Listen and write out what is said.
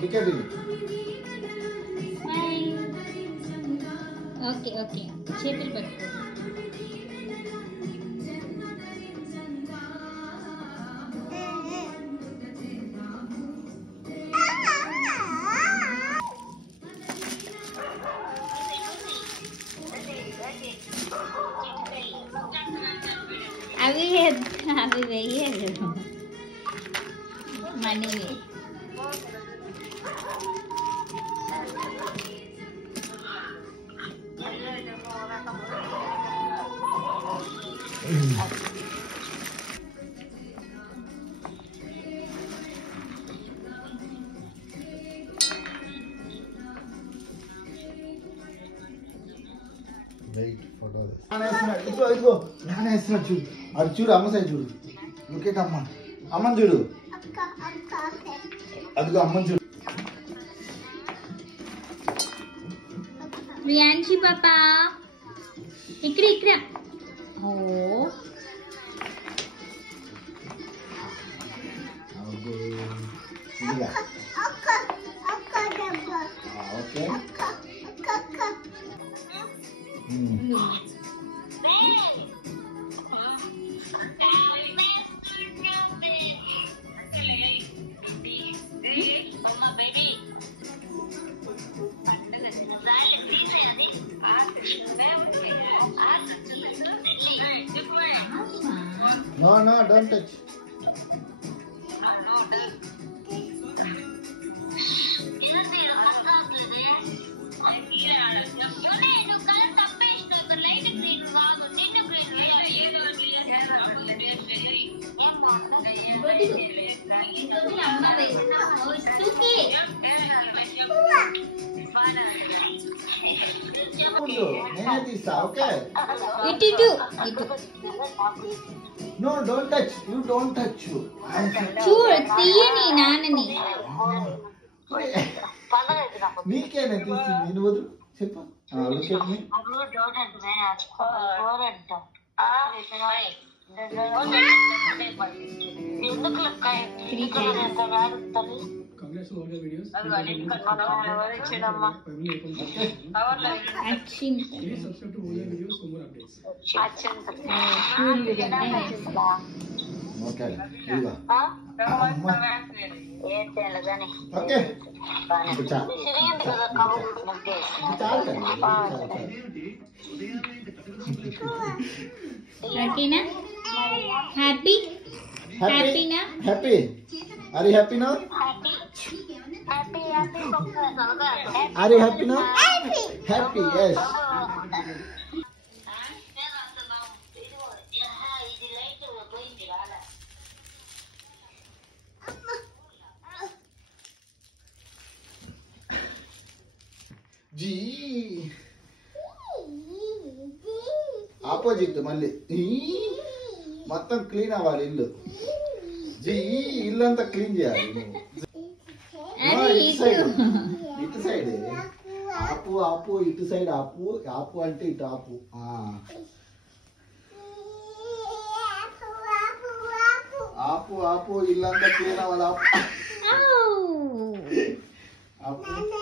Wicket okay okay చేతులు పట్టుకో. అవి వెయ్యరు మనీ. ఇదిగో నాన్న వేస్తున్నాడు చూడు. అది చూడు అమ్మ సైడ్ చూడు. లుకేట్ అమ్మ. అమ్మని చూడు. అదిగో అమ్మని చూడు. ప్రియాంశి పాపా ఇక్కడ ఇక్కడ. ఓ okay No, no, don't touch. నేనే తీస్తా ఓకే. ఇటు ఇటు ఇటు. No, don't touch. You don't touch. చూడు తీయని నాన్నని. నీకేనే తీసింది నువ్వు వదులు చెప్పు. Look at me. Okay. Okay. ఓకేనా? హ్యాపీ హ్యాపీనా? Happy. Are you happy now? Are you happy now? Happy, yes. G. Opposite మళ్ళీ మొత్తం క్లీన్ అవ్వాలి ఇల్లు. జీ ఇల్లంతా క్లీన్ చేయాలి. ఇటు సైడ్ ఆపు ఆపు, ఇటు సైడ్ ఆపు. ఆపు అంటే ఇటు ఆపు. ఆపు ఆపు ఇల్లంతా క్లీన్ అవ్వాలి. ఆపు ఆపు.